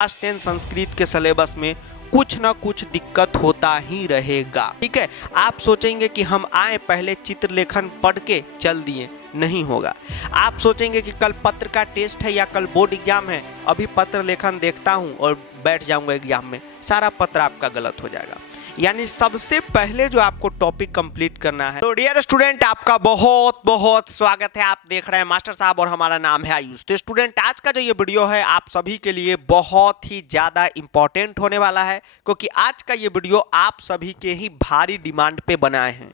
Class 10 Sanskrit के syllabus में कुछ ना कुछ दिक्कत होता ही रहेगा। ठीक है, आप सोचेंगे कि हम आए पहले चित्रलेखन पढ़ के चल दिए, नहीं होगा। आप सोचेंगे कि कल पत्र का टेस्ट है या कल बोर्ड एग्जाम है, अभी पत्र लेखन देखता हूं और बैठ जाऊंगा एग्जाम में, सारा पत्र आपका गलत हो जाएगा। यानी सबसे पहले जो आपको टॉपिक कंप्लीट करना है। तो डियर स्टूडेंट, आपका बहुत बहुत स्वागत है। आप देख रहे हैं मास्टर साहब और हमारा नाम है आयुष। तो स्टूडेंट, आज का जो ये वीडियो है आप सभी के लिए बहुत ही ज़्यादा इंपॉर्टेंट होने वाला है, क्योंकि आज का ये वीडियो आप सभी के ही भारी डिमांड पे बनाए हैं।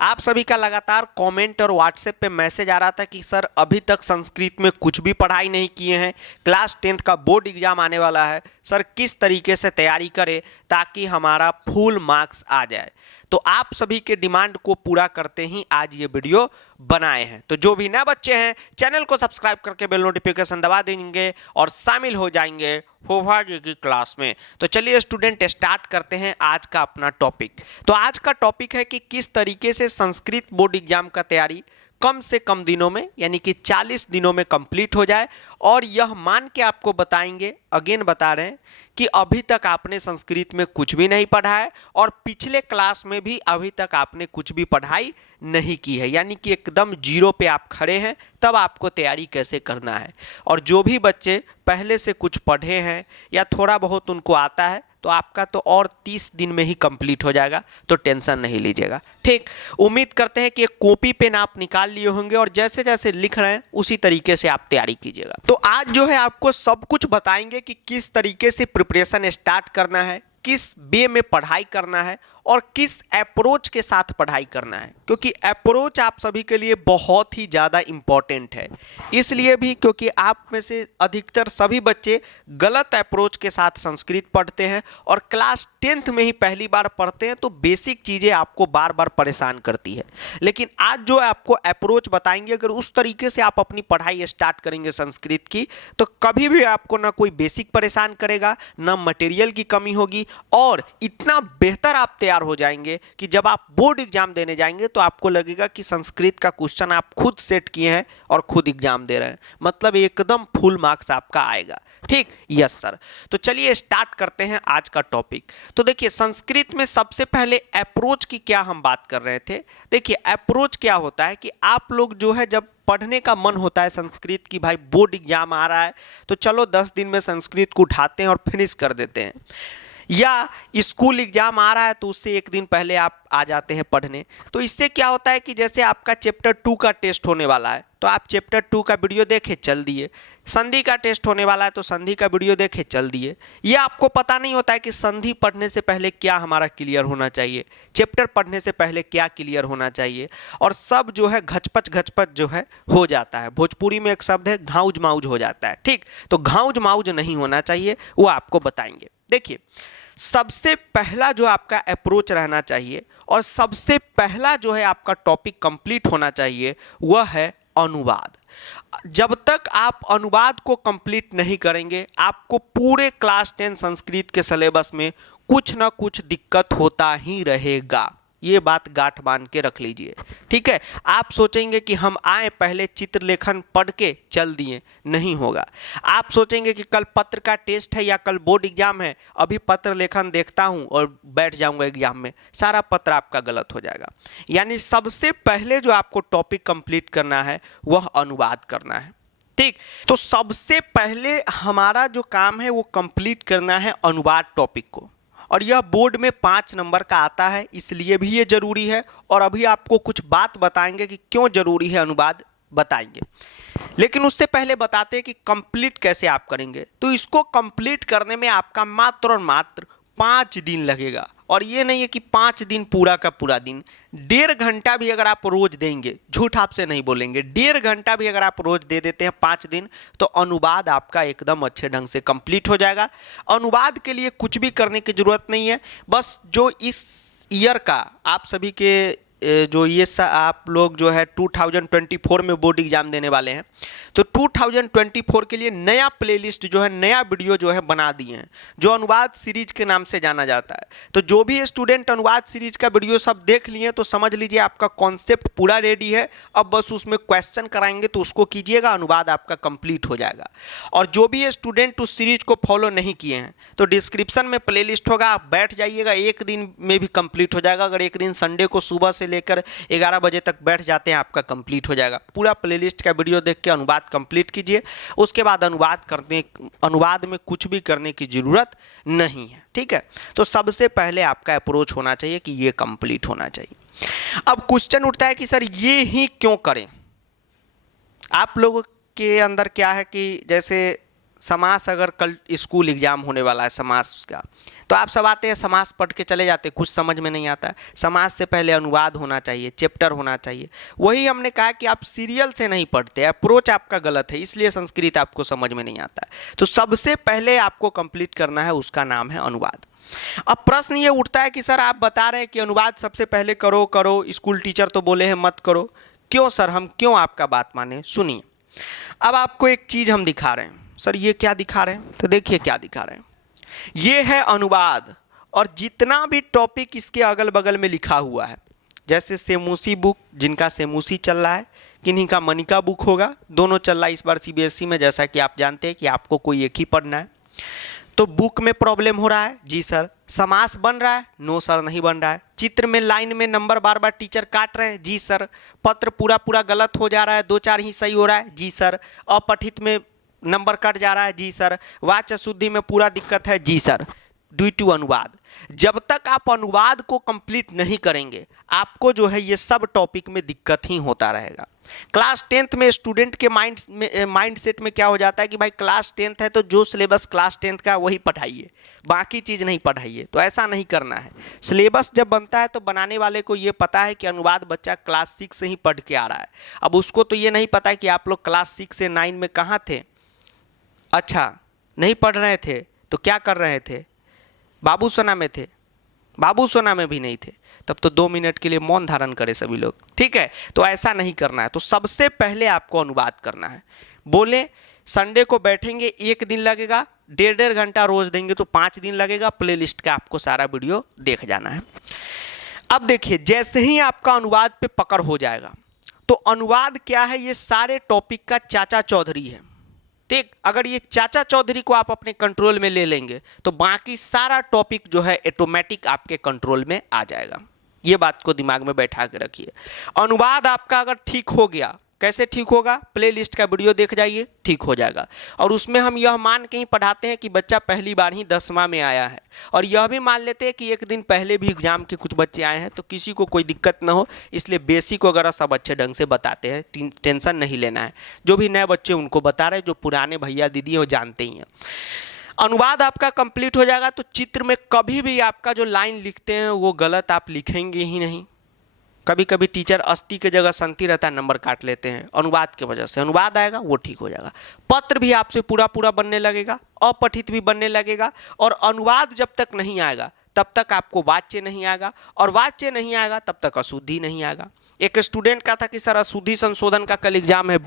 आप सभी का लगातार कॉमेंट और व्हाट्सएप पे मैसेज आ रहा था कि सर अभी तक संस्कृत में कुछ भी पढ़ाई नहीं किए हैं, क्लास 10 का बोर्ड एग्जाम आने वाला है, सर किस तरीके से तैयारी करें ताकि हमारा फुल मार्क्स आ जाए। तो आप सभी के डिमांड को पूरा करते ही आज ये वीडियो बनाए हैं। तो जो भी नए बच्चे हैं चैनल को सब्सक्राइब करके बेल नोटिफिकेशन दबा देंगे और शामिल हो जाएंगे फूफा जी की क्लास में। तो चलिए स्टूडेंट, स्टार्ट करते हैं आज का अपना टॉपिक। तो आज का टॉपिक है कि किस तरीके से संस्कृत बोर्ड एग्जाम का तैयारी कम से कम दिनों में यानी कि 40 दिनों में कंप्लीट हो जाए। और यह मान के आपको बताएंगे, अगेन बता रहे हैं कि अभी तक आपने संस्कृत में कुछ भी नहीं पढ़ा है और पिछले क्लास में भी अभी तक आपने कुछ भी पढ़ाई नहीं की है, यानी कि एकदम जीरो पे आप खड़े हैं। तब आपको तैयारी कैसे करना है। और जो भी बच्चे पहले से कुछ पढ़े हैं या थोड़ा बहुत उनको आता है तो आपका तो और 30 दिन में ही कंप्लीट हो जाएगा, तो टेंशन नहीं लीजिएगा। ठीक, उम्मीद करते हैं कि एक कॉपी पेन आप निकाल लिए होंगे और जैसे जैसे लिख रहे हैं उसी तरीके से आप तैयारी कीजिएगा। तो आज जो है आपको सब कुछ बताएंगे कि किस तरीके से प्रिपरेशन स्टार्ट करना है, किस वे में पढ़ाई करना है और किस अप्रोच के साथ पढ़ाई करना है, क्योंकि अप्रोच आप सभी के लिए बहुत ही ज़्यादा इम्पॉर्टेंट है। इसलिए भी क्योंकि आप में से अधिकतर सभी बच्चे गलत अप्रोच के साथ संस्कृत पढ़ते हैं और क्लास 10th में ही पहली बार पढ़ते हैं, तो बेसिक चीज़ें आपको बार बार परेशान करती है। लेकिन आज जो आपको अप्रोच बताएंगे, अगर उस तरीके से आप अपनी पढ़ाई स्टार्ट करेंगे संस्कृत की, तो कभी भी आपको ना कोई बेसिक परेशान करेगा, ना मटेरियल की कमी होगी और इतना बेहतर आप तैयार हो जाएंगे कि जब आप बोर्ड एग्जाम देने जाएंगे तो आपको लगेगा कि संस्कृत का क्वेश्चन आप खुद सेट किए हैं और खुद एग्जाम दे रहे हैं। मतलब एकदम फुल मार्क्स आपका आएगा। ठीक, यस सर। तो चलिए स्टार्ट करते हैं आज का टॉपिक। तो देखिए, संस्कृत में सबसे पहले अप्रोच की क्या हम बात कर रहे थे। देखिए, अप्रोच क्या होता है कि आप लोग जो है जब पढ़ने का मन होता है संस्कृत की, भाई बोर्ड एग्जाम आ रहा है तो चलो 10 दिन में संस्कृत को उठाते हैं और फिनिश कर देते हैं, या स्कूल एग्जाम आ रहा है तो उससे एक दिन पहले आप आ जाते हैं पढ़ने। तो इससे क्या होता है कि जैसे आपका चैप्टर 2 का टेस्ट होने वाला है तो आप चैप्टर 2 का वीडियो देखे चल दिए, संधि का टेस्ट होने वाला है तो संधि का वीडियो देखे चल दिए। ये आपको पता नहीं होता है कि संधि पढ़ने से पहले क्या हमारा क्लियर होना चाहिए, चैप्टर पढ़ने से पहले क्या क्लियर होना चाहिए, और सब जो है घचपच घचपच जो है हो जाता है। भोजपुरी में एक शब्द है घाउज माउज हो जाता है। ठीक, तो घाउज माउज नहीं होना चाहिए, वो आपको बताएंगे। देखिए, सबसे पहला जो आपका अप्रोच रहना चाहिए और सबसे पहला जो है आपका टॉपिक कंप्लीट होना चाहिए वह है अनुवाद। जब तक आप अनुवाद को कंप्लीट नहीं करेंगे, आपको पूरे क्लास 10 संस्कृत के सिलेबस में कुछ ना कुछ दिक्कत होता ही रहेगा। ये बात गांठ बांध के रख लीजिए। ठीक है, आप सोचेंगे कि हम आए पहले चित्रलेखन पढ़ के चल दिए, नहीं होगा। आप सोचेंगे कि कल पत्र का टेस्ट है या कल बोर्ड एग्जाम है, अभी पत्र लेखन देखता हूं और बैठ जाऊंगा एग्जाम में, सारा पत्र आपका गलत हो जाएगा। यानी सबसे पहले जो आपको टॉपिक कंप्लीट करना है वह अनुवाद करना है। ठीक, तो सबसे पहले हमारा जो काम है वो कंप्लीट करना है अनुवाद टॉपिक को, और यह बोर्ड में 5 नंबर का आता है, इसलिए भी ये जरूरी है। और अभी आपको कुछ बात बताएंगे कि क्यों जरूरी है अनुवाद, बताएंगे। लेकिन उससे पहले बताते हैं कि कंप्लीट कैसे आप करेंगे। तो इसको कंप्लीट करने में आपका मात्र और मात्र 5 दिन लगेगा। और ये नहीं है कि 5 दिन पूरा का पूरा दिन, 1.5 घंटा भी अगर आप रोज देंगे, झूठ आपसे नहीं बोलेंगे, 1.5 घंटा भी अगर आप रोज दे देते हैं 5 दिन, तो अनुवाद आपका एकदम अच्छे ढंग से कंप्लीट हो जाएगा। अनुवाद के लिए कुछ भी करने की जरूरत नहीं है, बस जो इस ईयर का आप सभी के जो ये आप लोग जो है 2024 में बोर्ड एग्जाम देने वाले हैं, तो 2024 के लिए नया प्लेलिस्ट जो है, नया वीडियो जो है बना दिए हैं, जो अनुवाद सीरीज के नाम से जाना जाता है। तो जो भी स्टूडेंट अनुवाद सीरीज का वीडियो सब देख लिए तो समझ लीजिए आपका कॉन्सेप्ट पूरा रेडी है। अब बस उसमें क्वेश्चन कराएंगे तो उसको कीजिएगा, अनुवाद आपका कंप्लीट हो जाएगा। और जो भी स्टूडेंट उस सीरीज को फॉलो नहीं किए हैं तो डिस्क्रिप्शन में प्लेलिस्ट होगा, आप बैठ जाइएगा, एक दिन में भी कंप्लीट हो जाएगा। अगर एक दिन संडे को सुबह से लेकर 11 बजे तक बैठ जाते हैं, आपका कंप्लीट हो जाएगा। पूरा प्लेलिस्ट का वीडियो देख के अनुवाद कंप्लीट कीजिए, उसके बाद अनुवाद में कुछ भी करने की ज़रूरत नहीं है, ठीक है। तो सबसे पहले आपका अप्रोच होना चाहिए कि ये कंप्लीट होना चाहिए। अब क्वेश्चन उठता है कि सर ये ही क्यों करें। आप लोगों के अंदर क्या है कि जैसे समास, अगर कल स्कूल एग्जाम होने वाला है समास का, तो आप सब आते हैं समास पढ़ के चले जाते हैं, कुछ समझ में नहीं आता है। समास से पहले अनुवाद होना चाहिए, चैप्टर होना चाहिए। वही हमने कहा कि आप सीरियल से नहीं पढ़ते, अप्रोच आपका गलत है, इसलिए संस्कृत आपको समझ में नहीं आता है। तो सबसे पहले आपको कंप्लीट करना है, उसका नाम है अनुवाद। अब प्रश्न ये उठता है कि सर आप बता रहे हैं कि अनुवाद सबसे पहले करो, स्कूल टीचर तो बोले हैं मत करो, क्यों सर, हम क्यों आपका बात माने। सुनिए, अब आपको एक चीज़ हम दिखा रहे हैं। सर ये क्या दिखा रहे हैं, तो देखिए क्या दिखा रहे हैं। ये है अनुवाद, और जितना भी टॉपिक इसके अगल बगल में लिखा हुआ है, जैसे सेमूसी बुक, जिनका सेमूसी चल रहा है, किन्हीं का मनिका बुक होगा, दोनों चल रहा है इस बार सीबीएसई में। जैसा कि आप जानते हैं कि आपको कोई एक ही पढ़ना है, तो बुक में प्रॉब्लम हो रहा है, जी सर। समास बन रहा है, नो सर नहीं बन रहा है। चित्र में लाइन में नंबर बार बार टीचर काट रहे हैं, जी सर। पत्र पूरा गलत हो जा रहा है, 2-4 ही सही हो रहा है, जी सर। अपठित में नंबर कट जा रहा है, जी सर। वाच्य शुद्धि में पूरा दिक्कत है, जी सर। ड्यू टू अनुवाद। जब तक आप अनुवाद को कंप्लीट नहीं करेंगे, आपको जो है ये सब टॉपिक में दिक्कत ही होता रहेगा। क्लास 10th में स्टूडेंट के माइंड सेट में क्या हो जाता है कि भाई क्लास 10th है तो जो सिलेबस क्लास 10th का वही पढ़ाइए, बाकी चीज़ नहीं पढ़ाइए। तो ऐसा नहीं करना है। सिलेबस जब बनता है तो बनाने वाले को ये पता है कि अनुवाद बच्चा क्लास 6 से ही पढ़ के आ रहा है। अब उसको तो ये नहीं पता है कि आप लोग क्लास 6 से 9 में कहाँ थे। अच्छा, नहीं पढ़ रहे थे तो क्या कर रहे थे, बाबू सोना में थे, बाबू सोना में भी नहीं थे, तब तो 2 मिनट के लिए मौन धारण करें सभी लोग, ठीक है। तो ऐसा नहीं करना है। तो सबसे पहले आपको अनुवाद करना है। बोले संडे को बैठेंगे, 1 दिन लगेगा, 1.5 घंटा रोज देंगे तो 5 दिन लगेगा। प्लेलिस्ट का आपको सारा वीडियो देख जाना है। अब देखिए, जैसे ही आपका अनुवाद पे पकड़ हो जाएगा, तो अनुवाद क्या है, ये सारे टॉपिक का चाचा चौधरी है, ठीक। अगर ये चाचा चौधरी को आप अपने कंट्रोल में ले लेंगे तो बाकी सारा टॉपिक जो है ऑटोमेटिक आपके कंट्रोल में आ जाएगा। ये बात को दिमाग में बैठा के रखिए। अनुवाद आपका अगर ठीक हो गया, कैसे ठीक होगा, प्लेलिस्ट का वीडियो देख जाइए, ठीक हो जाएगा। और उसमें हम यह मान के ही पढ़ाते हैं कि बच्चा पहली बार ही 10वां में आया है, और यह भी मान लेते हैं कि एक दिन पहले भी एग्जाम के कुछ बच्चे आए हैं, तो किसी को कोई दिक्कत ना हो, इसलिए बेसिक वगैरह सब अच्छे ढंग से बताते हैं, टेंशन नहीं लेना है। जो भी नए बच्चे उनको बता रहे, जो पुराने भैया दीदी हैं वो जानते ही हैं। अनुवाद आपका कंप्लीट हो जाएगा तो चित्र में कभी भी आपका जो लाइन लिखते हैं वो गलत आप लिखेंगे ही नहीं। कभी कभी टीचर अस्ति के जगह संति रहता है, नंबर काट लेते हैं, अनुवाद की वजह से। अनुवाद आएगा वो ठीक हो जाएगा। पत्र भी आपसे पूरा बनने लगेगा, अपठित भी बनने लगेगा। और अनुवाद जब तक नहीं आएगा तब तक आपको वाच्य नहीं आएगा, और वाच्य नहीं आएगा तब तक अशुद्धि नहीं आएगा। एक स्टूडेंट का था कि सर अशुद्धि संशोधन का कल एग्जाम है,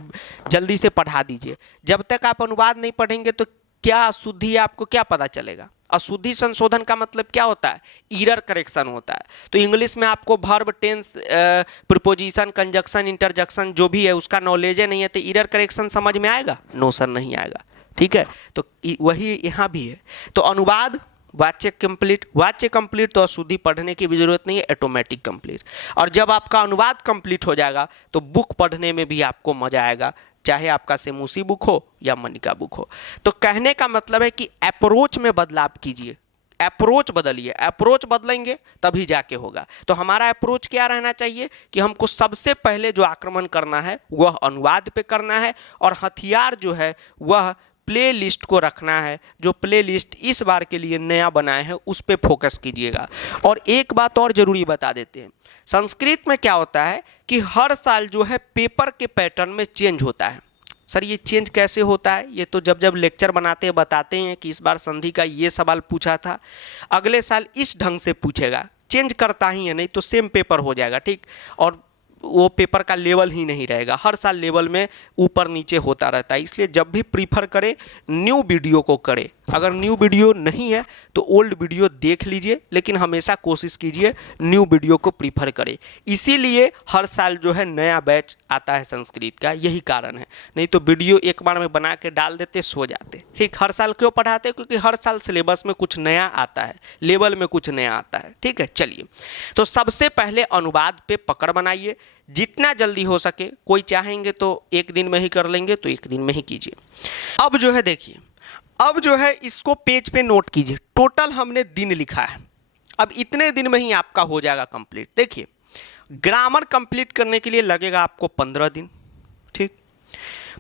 जल्दी से पढ़ा दीजिए। जब तक आप अनुवाद नहीं पढ़ेंगे तो क्या अशुद्धि है आपको क्या पता चलेगा। अशुद्धि संशोधन का मतलब क्या होता है, ईरर करेक्शन होता है। तो इंग्लिश में आपको verb, tense, preposition, conjunction, interjection जो भी है उसका नॉलेज नहीं है, तो ईरर करेक्शन समझ में आएगा, नो सर नहीं आएगा, ठीक है। तो वही यहाँ भी है। तो अनुवाद वाच्य कंप्लीट तो अशुद्धि पढ़ने की भी जरूरत नहीं है, ऑटोमेटिक कंप्लीट। और जब आपका अनुवाद कंप्लीट हो जाएगा तो बुक पढ़ने में भी आपको मजा आएगा, चाहे आपका सेमूसी बुक हो या मनिका बुक हो। तो कहने का मतलब है कि अप्रोच में बदलाव कीजिए, अप्रोच बदलिए। अप्रोच बदलेंगे तभी जाके होगा। तो हमारा अप्रोच क्या रहना चाहिए कि हमको सबसे पहले जो आक्रमण करना है वह अनुवाद पे करना है, और हथियार जो है वह प्ले लिस्ट को रखना है। जो प्ले लिस्ट इस बार के लिए नया बनाए हैं उस पर फोकस कीजिएगा। और एक बात और ज़रूरी बता देते हैं, संस्कृत में क्या होता है कि हर साल जो है पेपर के पैटर्न में चेंज होता है। सर ये चेंज कैसे होता है, ये तो जब लेक्चर बनाते हैं बताते हैं कि इस बार संधि का ये सवाल पूछा था, अगले साल इस ढंग से पूछेगा, चेंज करता ही है, नहीं तो सेम पेपर हो जाएगा, ठीक। और वो पेपर का लेवल ही नहीं रहेगा, हर साल लेवल में ऊपर नीचे होता रहता है। इसलिए जब भी प्रीफर करें न्यू वीडियो को करें। अगर न्यू वीडियो नहीं है तो ओल्ड वीडियो देख लीजिए, लेकिन हमेशा कोशिश कीजिए न्यू वीडियो को प्रीफर करें। इसीलिए हर साल जो है नया बैच आता है संस्कृत का, यही कारण है। नहीं तो वीडियो एक बार में बना के डाल देते, सो जाते, ठीक। हर साल क्यों पढ़ाते? क्योंकि हर साल सिलेबस में कुछ नया आता है, लेवल में कुछ नया आता है, ठीक है। चलिए, तो सबसे पहले अनुवाद पे पकड़ बनाइए, जितना जल्दी हो सके। कोई चाहेंगे तो एक दिन में ही कर लेंगे तो एक दिन में ही कीजिए। अब जो है देखिए, अब जो है इसको पेज पे नोट कीजिए। टोटल हमने दिन लिखा है, अब इतने दिन में ही आपका हो जाएगा कंप्लीट। देखिए, ग्रामर कंप्लीट करने के लिए लगेगा आपको 15 दिन, ठीक।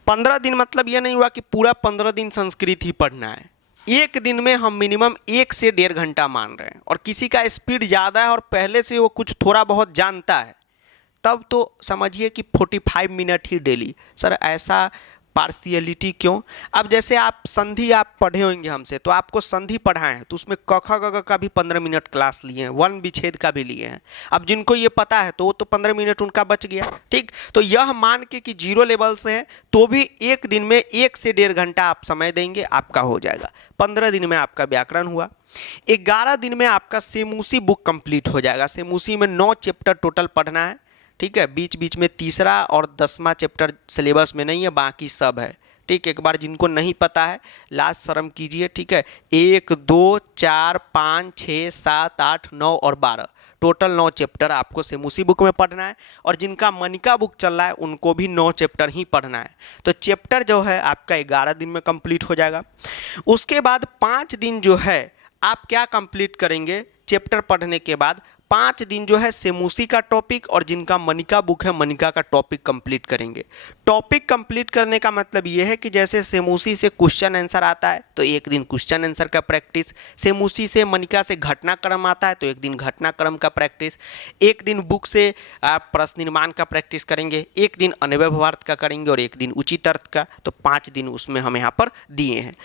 15 दिन मतलब ये नहीं हुआ कि पूरा 15 दिन संस्कृत ही पढ़ना है। एक दिन में हम मिनिमम 1 से 1.5 घंटा मान रहे हैं। और किसी का स्पीड ज़्यादा है और पहले से वो कुछ थोड़ा बहुत जानता है, तब तो समझिए कि 45 मिनट ही डेली। सर ऐसा पार्शियलिटी क्यों? अब जैसे आप संधि आप पढ़े होंगे हमसे, तो आपको संधि पढ़ाए हैं तो उसमें क ख ग घ का भी 15 मिनट क्लास लिए हैं, वर्ण विच्छेद का भी लिए हैं। अब जिनको ये पता है तो वो तो 15 मिनट उनका बच गया, ठीक। तो यह मान के कि 0 लेवल से है तो भी एक दिन में 1 से 1.5 घंटा आप समय देंगे, आपका हो जाएगा। 15 दिन में आपका व्याकरण हुआ। 11 दिन में आपका सेमूसी बुक कंप्लीट हो जाएगा। सेमूसी में 9 चैप्टर टोटल पढ़ना है, ठीक है। बीच बीच में तीसरा और 10वां चैप्टर सिलेबस में नहीं है, बाकी सब है, ठीक। एक बार जिनको नहीं पता है लास्ट शर्म कीजिए, ठीक है। 1 2 4 5 6 7 8 9 और 12 टोटल 9 चैप्टर आपको सेमूसी बुक में पढ़ना है। और जिनका मनिका बुक चल रहा है उनको भी 9 चैप्टर ही पढ़ना है। तो चैप्टर जो है आपका 11 दिन में कंप्लीट हो जाएगा। उसके बाद 5 दिन जो है आप क्या कंप्लीट करेंगे? चैप्टर पढ़ने के बाद 5 दिन जो है सेमूसी का टॉपिक और जिनका मनिका बुक है मनिका का टॉपिक कंप्लीट करेंगे। टॉपिक कंप्लीट करने का मतलब ये है कि जैसे सेमूसी से क्वेश्चन आंसर आता है तो एक दिन क्वेश्चन आंसर का प्रैक्टिस, सेमूसी से मनिका से घटनाक्रम आता है तो एक दिन घटनाक्रम का प्रैक्टिस, एक दिन बुक से आप प्रश्न निर्माण का प्रैक्टिस करेंगे, एक दिन अनव्यवहार्थ का करेंगे और एक दिन उचित अर्थ का। तो 5 दिन उसमें हम यहाँ पर दिए हैं।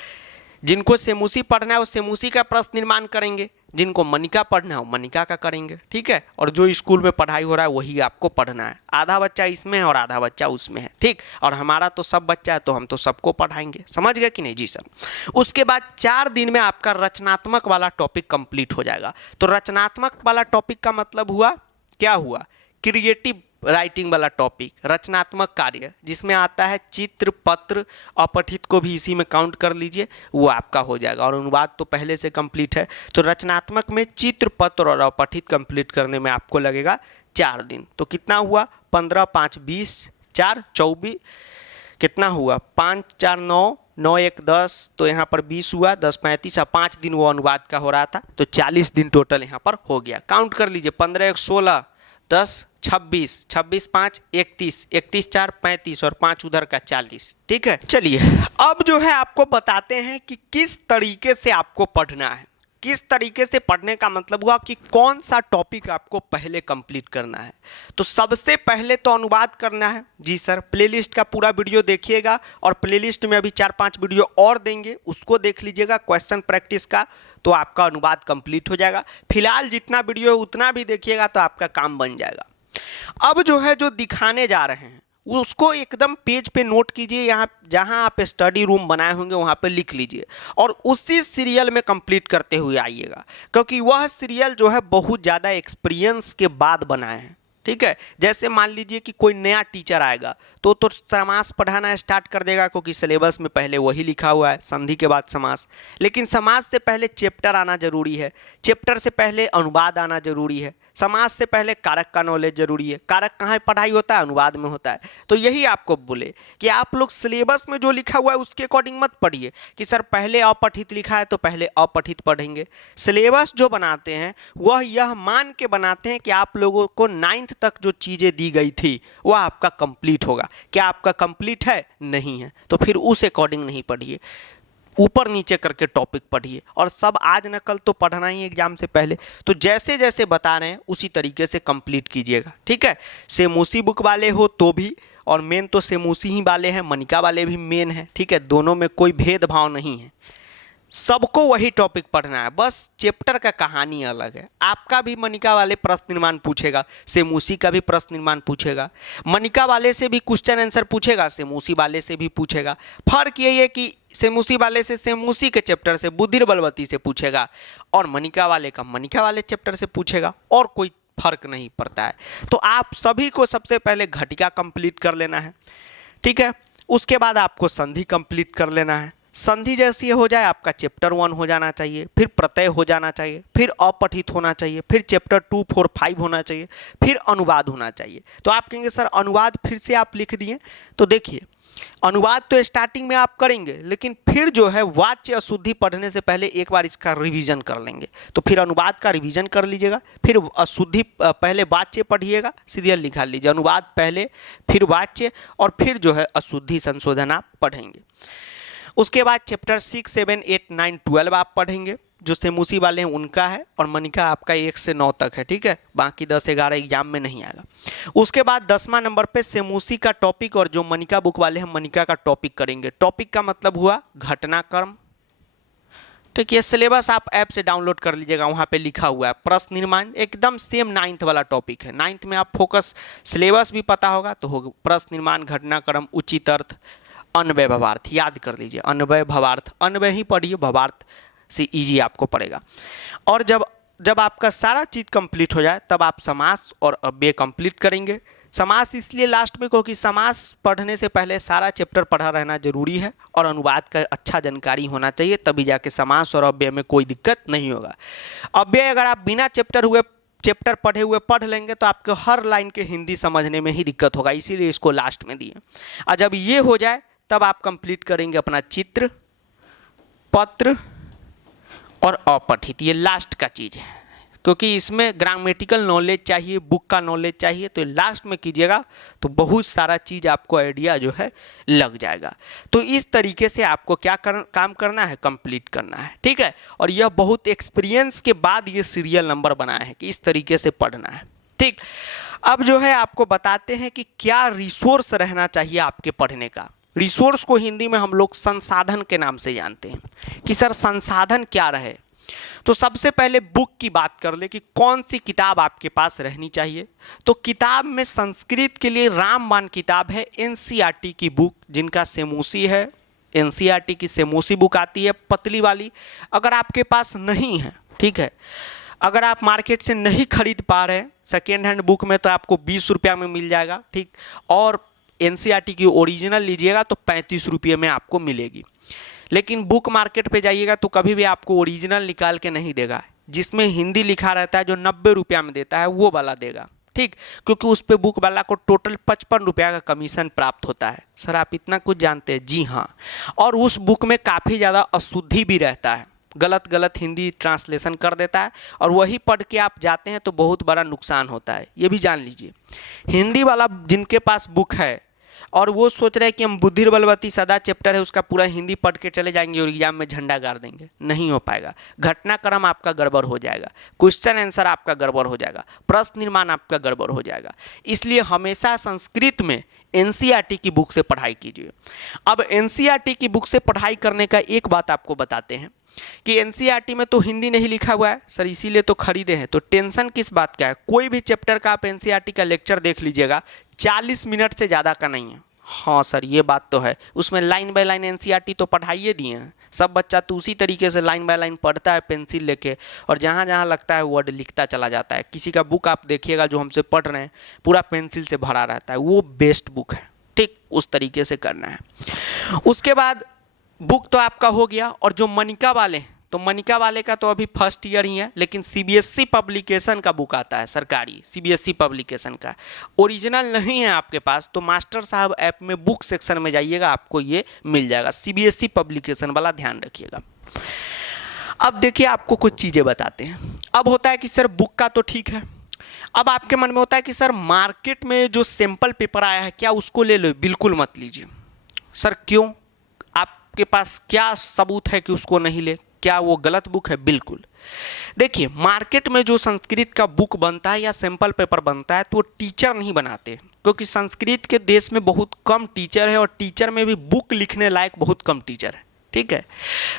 जिनको सेमूसी पढ़ना है वो सेमूसी का प्रश्न निर्माण करेंगे, जिनको मनिका पढ़ना है वो मनिका का करेंगे, ठीक है। और जो स्कूल में पढ़ाई हो रहा है वही आपको पढ़ना है। आधा बच्चा इसमें है और आधा बच्चा उसमें है, ठीक। और हमारा तो सब बच्चा है तो हम तो सबको पढ़ाएंगे, समझ गए कि नहीं? जी सर। उसके बाद 4 दिन में आपका रचनात्मक वाला टॉपिक कंप्लीट हो जाएगा। तो रचनात्मक वाला टॉपिक का मतलब हुआ, क्या हुआ? क्रिएटिव राइटिंग वाला टॉपिक, रचनात्मक कार्य, जिसमें आता है चित्र, पत्र, अपठित को भी इसी में काउंट कर लीजिए, वो आपका हो जाएगा। और अनुवाद तो पहले से कंप्लीट है। तो रचनात्मक में चित्र, पत्र और अपठित कंप्लीट करने में आपको लगेगा 4 दिन। तो कितना हुआ? 15 5 20 4 24, कितना हुआ? 5 4 9 9 1 10, तो यहाँ पर 20 हुआ, 10 35, 5 दिन वो अनुवाद का हो रहा था तो 40 दिन टोटल यहाँ पर हो गया। काउंट कर लीजिए, 15 1 16 10 26 26 5 31 31 4 35 और 5 उधर का 40, ठीक है। चलिए, अब जो है आपको बताते हैं कि किस तरीके से आपको पढ़ना है। किस तरीके से पढ़ने का मतलब हुआ कि कौन सा टॉपिक आपको पहले कंप्लीट करना है। तो सबसे पहले तो अनुवाद करना है। जी सर, प्लेलिस्ट का पूरा वीडियो देखिएगा और प्लेलिस्ट में अभी 4-5 वीडियो और देंगे, उसको देख लीजिएगा क्वेश्चन प्रैक्टिस का, तो आपका अनुवाद कंप्लीट हो जाएगा। फिलहाल जितना वीडियो है उतना भी देखिएगा तो आपका काम बन जाएगा। अब जो है जो दिखाने जा रहे हैं उसको एकदम पेज पे नोट कीजिए, यहाँ जहाँ आप स्टडी रूम बनाए होंगे वहाँ पे लिख लीजिए और उसी सीरियल में कंप्लीट करते हुए आइएगा, क्योंकि वह सीरियल जो है बहुत ज़्यादा एक्सपीरियंस के बाद बनाए हैं, ठीक है। जैसे मान लीजिए कि कोई नया टीचर आएगा तो समास पढ़ाना स्टार्ट कर देगा, क्योंकि सिलेबस में पहले वही लिखा हुआ है, संधि के बाद समास। लेकिन समास से पहले चैप्टर आना जरूरी है, चैप्टर से पहले अनुवाद आना जरूरी है, समास से पहले कारक का नॉलेज जरूरी है। कारक कहाँ पढ़ाई होता है? अनुवाद में होता है। तो यही आपको बोले कि आप लोग सिलेबस में जो लिखा हुआ है उसके अकॉर्डिंग मत पढ़िए कि सर पहले अपठित लिखा है तो पहले अपठित पढ़ेंगे। सिलेबस जो बनाते हैं वह यह मान के बनाते हैं कि आप लोगों को 9th तक जो चीज़ें दी गई थी वह आपका कंप्लीट होगा। क्या आपका कंप्लीट है? नहीं है, तो फिर उस अकॉर्डिंग नहीं पढ़िए, ऊपर नीचे करके टॉपिक पढ़िए। और सब आज न कल तो पढ़ना ही एग्जाम से पहले, तो जैसे जैसे बता रहे हैं उसी तरीके से कंप्लीट कीजिएगा, ठीक है। सेमूसी बुक वाले हो तो भी, और मेन तो सेमूसी ही वाले हैं, मनिका वाले भी मेन है, ठीक है। दोनों में कोई भेदभाव नहीं है। सबको वही टॉपिक पढ़ना है, बस चैप्टर का कहानी अलग है। आपका भी मनिका वाले प्रश्न निर्माण पूछेगा, सेम उसी का भी प्रश्न निर्माण पूछेगा। मनिका वाले से भी क्वेश्चन आंसर पूछेगा, सेम उसी वाले से भी पूछेगा। फर्क यही है कि सेम उसी वाले से सेम उसी के चैप्टर से बुद्धि बलवती से पूछेगा, और मनिका वाले का मनिका वाले चैप्टर से पूछेगा, और कोई फर्क नहीं पड़ता है। तो आप सभी को सबसे पहले घटिका कंप्लीट कर लेना है, ठीक है। उसके बाद आपको संधि कंप्लीट कर लेना है। संधि जैसी हो जाए आपका चैप्टर 1 हो जाना चाहिए, फिर प्रत्यय हो जाना चाहिए, फिर अपठित होना चाहिए, फिर चैप्टर 2, 4, 5 होना चाहिए, फिर अनुवाद होना चाहिए। तो आप कहेंगे सर अनुवाद फिर से आप लिख दिए, तो देखिए अनुवाद तो स्टार्टिंग में आप करेंगे, लेकिन फिर जो है वाच्य अशुद्धि पढ़ने से पहले एक बार इसका रिवीजन कर लेंगे। तो फिर अनुवाद का रिवीजन कर लीजिएगा, फिर अशुद्धि पहले वाच्य पढ़िएगा, सीरियल लिखा लीजिए, अनुवाद पहले फिर वाच्य, और फिर जो है अशुद्धि संशोधन आप पढ़ेंगे। उसके बाद चैप्टर 6, 7, 8, 9, 12 आप पढ़ेंगे, जो सेमूसी वाले हैं उनका है, और मनिका आपका 1 से 9 तक है, ठीक है। बाकी 10, 11 एग्जाम में नहीं आएगा। उसके बाद 10वां नंबर पे सेमूसी का टॉपिक, और जो मनिका बुक वाले हैं मनिका का टॉपिक करेंगे। टॉपिक का मतलब हुआ घटनाक्रम, ठीक है। सिलेबस आप ऐप से डाउनलोड कर लीजिएगा, वहाँ पे लिखा हुआ है प्रश्न निर्माण, एकदम सेम 9th वाला टॉपिक है। 9th में आप फोकस, सिलेबस भी पता होगा तो होगा प्रश्न निर्माण, घटनाक्रम, उचित अर्थ, अन्वय भवार्थ, याद कर लीजिए। अन्वय भवार्थ, अन्वय ही पढ़िए, भवार्थ से इजी आपको पड़ेगा। और जब आपका सारा चीज़ कंप्लीट हो जाए तब आप समास और अव्यय कंप्लीट करेंगे। समास इसलिए लास्ट में, क्योंकि समास पढ़ने से पहले सारा चैप्टर पढ़ा रहना जरूरी है, और अनुवाद का अच्छा जानकारी होना चाहिए, तभी जाके समास और अव्यय में कोई दिक्कत नहीं होगा। अव्यय अगर आप बिना चैप्टर पढ़े हुए पढ़ लेंगे तो आपको हर लाइन के हिंदी समझने में ही दिक्कत होगा, इसीलिए इसको लास्ट में दिए। और जब ये हो जाए तब आप कंप्लीट करेंगे अपना चित्र, पत्र और अपठित, ये लास्ट का चीज़ है, क्योंकि इसमें ग्रामेटिकल नॉलेज चाहिए, बुक का नॉलेज चाहिए, तो लास्ट में कीजिएगा तो बहुत सारा चीज़ आपको आइडिया जो है लग जाएगा। तो इस तरीके से आपको क्या काम करना है, कंप्लीट करना है, ठीक है। और यह बहुत एक्सपीरियंस के बाद ये सीरियल नंबर बनाया है कि इस तरीके से पढ़ना है, ठीक। अब जो है आपको बताते हैं कि क्या रिसोर्स रहना चाहिए आपके पढ़ने का। रिसोर्स को हिंदी में हम लोग संसाधन के नाम से जानते हैं कि सर संसाधन क्या रहे। तो सबसे पहले बुक की बात कर ले कि कौन सी किताब आपके पास रहनी चाहिए। तो किताब में संस्कृत के लिए रामबाण किताब है, एनसीईआरटी की बुक, जिनका सेमूसी है, एनसीईआरटी की सेमूसी बुक आती है पतली वाली। अगर आपके पास नहीं है, ठीक है, अगर आप मार्केट से नहीं खरीद पा रहे हैं, सेकेंड हैंड बुक में तो आपको 20 रुपया में मिल जाएगा, ठीक। और एनसीईआरटी की ओरिजिनल लीजिएगा तो 35 रुपये में आपको मिलेगी। लेकिन बुक मार्केट पे जाइएगा तो कभी भी आपको ओरिजिनल निकाल के नहीं देगा, जिसमें हिंदी लिखा रहता है जो 90 रुपया में देता है वो वाला देगा, ठीक। क्योंकि उस पे बुक वाला को टोटल 55 रुपया का कमीशन प्राप्त होता है। सर आप इतना कुछ जानते हैं? जी हाँ। और उस बुक में काफ़ी ज़्यादा अशुद्धि भी रहता है, गलत हिंदी ट्रांसलेशन कर देता है, और वही पढ़ के आप जाते हैं तो बहुत बड़ा नुकसान होता है, ये भी जान लीजिए। हिंदी वाला जिनके पास बुक है और वो सोच रहे हैं कि हम बुद्धि बलवती सदा चैप्टर है उसका पूरा हिंदी पढ़ के चले जाएंगे और एग्जाम में झंडा गाड़ देंगे, नहीं हो पाएगा। घटनाक्रम आपका गड़बड़ हो जाएगा, क्वेश्चन आंसर आपका गड़बड़ हो जाएगा, प्रश्न निर्माण आपका गड़बड़ हो जाएगा। इसलिए हमेशा संस्कृत में एनसीईआरटी की बुक से पढ़ाई कीजिए। अब एनसीईआरटी की बुक से पढ़ाई करने का एक बात आपको बताते हैं कि एनसीईआरटी में तो हिंदी नहीं लिखा हुआ है सर, इसीलिए तो खरीदे हैं। तो टेंशन किस बात का है? कोई भी चैप्टर का आप एनसीईआरटी का लेक्चर देख लीजिएगा, 40 मिनट से ज़्यादा का नहीं है। हाँ सर ये बात तो है, उसमें लाइन बाय लाइन एनसीईआरटी तो पढ़ाइए दिए हैं। सब बच्चा तो उसी तरीके से लाइन बाय लाइन पढ़ता है पेंसिल लेके, और जहाँ जहाँ लगता है वर्ड लिखता चला जाता है। किसी का बुक आप देखिएगा जो हमसे पढ़ रहे हैं पूरा पेंसिल से भरा रहता है, वो बेस्ट बुक है, ठीक। उस तरीके से करना है। उसके बाद बुक तो आपका हो गया। और जो मनिका वाले हैं, तो मनिका वाले का तो अभी फर्स्ट ईयर ही है, लेकिन सीबीएसई पब्लिकेशन का बुक आता है, सरकारी सीबीएसई पब्लिकेशन का। ओरिजिनल नहीं है आपके पास तो मास्टर साहब ऐप में बुक सेक्शन में जाइएगा, आपको ये मिल जाएगा, सीबीएसई पब्लिकेशन वाला, ध्यान रखिएगा। अब देखिए आपको कुछ चीज़ें बताते हैं। अब होता है कि सर बुक का तो ठीक है, अब आपके मन में होता है कि सर मार्केट में जो सैंपल पेपर आया है क्या उसको ले लो? बिल्कुल मत लीजिए। सर क्यों? आपके पास क्या सबूत है कि उसको नहीं ले? क्या वो गलत बुक है? बिल्कुल। देखिए मार्केट में जो संस्कृत का बुक बनता है या सैंपल पेपर बनता है तो वो टीचर नहीं बनाते, क्योंकि संस्कृत के देश में बहुत कम टीचर है, और टीचर में भी बुक लिखने लायक बहुत कम टीचर है, ठीक है।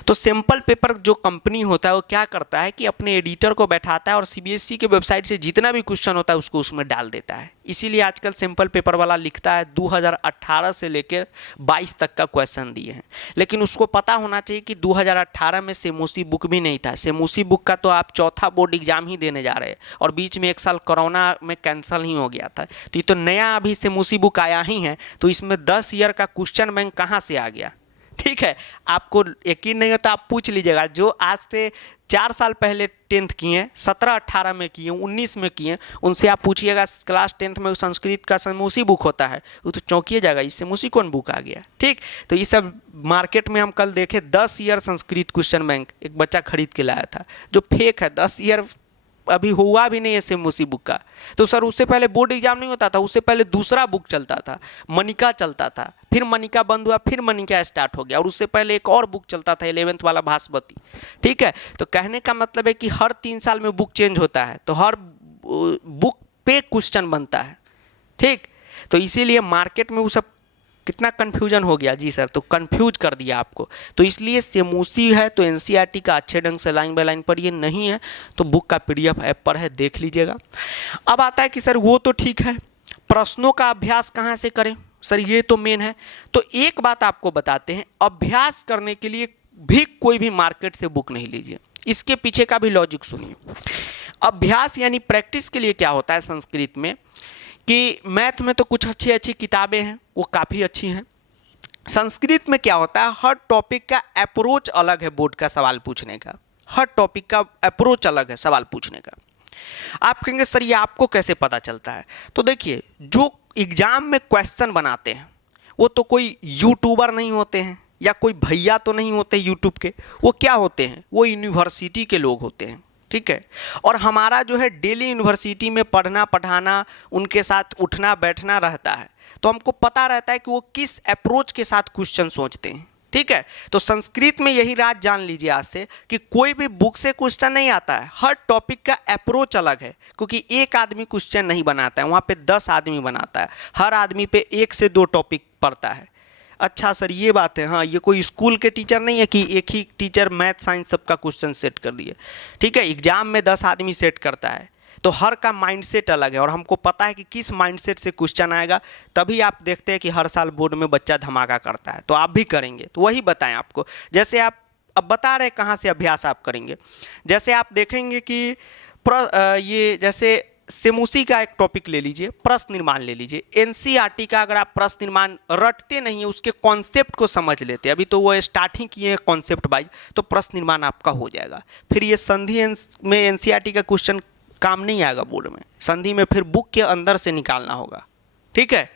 तो सैंपल पेपर जो कंपनी होता है वो क्या करता है कि अपने एडिटर को बैठाता है और सीबीएसई के वेबसाइट से जितना भी क्वेश्चन होता है उसको उसमें डाल देता है। इसीलिए आजकल सैंपल पेपर वाला लिखता है 2018 से लेकर 22 तक का क्वेश्चन दिए हैं, लेकिन उसको पता होना चाहिए कि 2018 में सेमोसी बुक भी नहीं था। सेमोसी बुक का तो आप चौथा बोर्ड एग्जाम ही देने जा रहे हैं और बीच में एक साल कोरोना में कैंसिल ही हो गया था। तो ये तो नया अभी सेमोसी बुक आया ही है, तो इसमें 10 ईयर का क्वेश्चन बैंक कहाँ से आ गया? ठीक है, आपको यकीन नहीं होता आप पूछ लीजिएगा, जो आज से 4 साल पहले 10th किए, 17-18 में किए, 19 में किए, उनसे आप पूछिएगा क्लास 10th में संस्कृत का सेमोसी बुक होता है, वो तो चौंकिए जाएगा, इससे सेमोसी कौन बुक आ गया। ठीक, तो ये सब मार्केट में हम कल देखे 10 ईयर संस्कृत क्वेश्चन बैंक एक बच्चा खरीद के लाया था, जो फेक है। 10 ईयर अभी हुआ भी नहीं है सेमोसी बुक का। तो सर उससे पहले बोर्ड एग्जाम नहीं होता था, उससे पहले दूसरा बुक चलता था, मनिका चलता था, फिर मनिका बंद हुआ, फिर मनिका स्टार्ट हो गया, और उससे पहले एक और बुक चलता था 11th वाला भास्वती। ठीक है, तो कहने का मतलब है कि हर 3 साल में बुक चेंज होता है, तो हर बुक पे क्वेश्चन बनता है। ठीक, तो इसीलिए मार्केट में वो सब कितना कन्फ्यूजन हो गया जी सर, तो कन्फ्यूज कर दिया आपको। तो इसलिए सेमोसी है तो एनसीईआरटी का अच्छे ढंग से लाइन बाय लाइन पढ़िए, नहीं है तो बुक का पीडीएफ ऐप पर है, देख लीजिएगा। अब आता है कि सर वो तो ठीक है, प्रश्नों का अभ्यास कहाँ से करें सर, ये तो मेन है। तो एक बात आपको बताते हैं, अभ्यास करने के लिए भी कोई भी मार्केट से बुक नहीं लीजिए, इसके पीछे का भी लॉजिक सुनिए। अभ्यास यानी प्रैक्टिस के लिए क्या होता है संस्कृत में कि मैथ में तो कुछ अच्छी अच्छी किताबें हैं, वो काफ़ी अच्छी हैं। संस्कृत में क्या होता है, हर टॉपिक का अप्रोच अलग है बोर्ड का सवाल पूछने का, हर टॉपिक का अप्रोच अलग है सवाल पूछने का। आप कहेंगे सर ये आपको कैसे पता चलता है? तो देखिए, जो एग्जाम में क्वेश्चन बनाते हैं वो तो कोई यूट्यूबर नहीं होते हैं या कोई भैया तो नहीं होते यूट्यूब के, वो क्या होते हैं, वो यूनिवर्सिटी के लोग होते हैं। ठीक है, और हमारा जो है डेली यूनिवर्सिटी में पढ़ना पढ़ाना, उनके साथ उठना बैठना रहता है, तो हमको पता रहता है कि वो किस अप्रोच के साथ क्वेश्चन सोचते हैं। ठीक है, तो संस्कृत में यही राज जान लीजिए आज से कि कोई भी बुक से क्वेश्चन नहीं आता है, हर टॉपिक का अप्रोच अलग है, क्योंकि एक आदमी क्वेश्चन नहीं बनाता है, वहाँ पे 10 आदमी बनाता है, हर आदमी पे 1 से 2 टॉपिक पढ़ता है। अच्छा सर ये बात है, हाँ ये कोई स्कूल के टीचर नहीं है कि एक ही टीचर मैथ साइंस सबका क्वेश्चन सेट कर दिए। ठीक है, एग्जाम में 10 आदमी सेट करता है, तो हर का माइंडसेट अलग है और हमको पता है कि किस माइंडसेट से क्वेश्चन आएगा, तभी आप देखते हैं कि हर साल बोर्ड में बच्चा धमाका करता है। तो आप भी करेंगे तो वही बताएं आपको, जैसे आप अब बता रहे कहाँ से अभ्यास आप करेंगे। जैसे आप देखेंगे कि ये जैसे सेमोसी का एक टॉपिक ले लीजिए, प्रश्न निर्माण ले लीजिए। एनसीईआरटी का अगर आप प्रश्न निर्माण रटते नहीं है, उसके कॉन्सेप्ट को समझ लेते, अभी तो वो स्टार्टिंग किए हैं कॉन्सेप्ट वाइज, तो प्रश्न निर्माण आपका हो जाएगा। फिर ये संधि में एनसीईआरटी का क्वेश्चन काम नहीं आएगा बोर्ड में, संधि में फिर बुक के अंदर से निकालना होगा। ठीक है,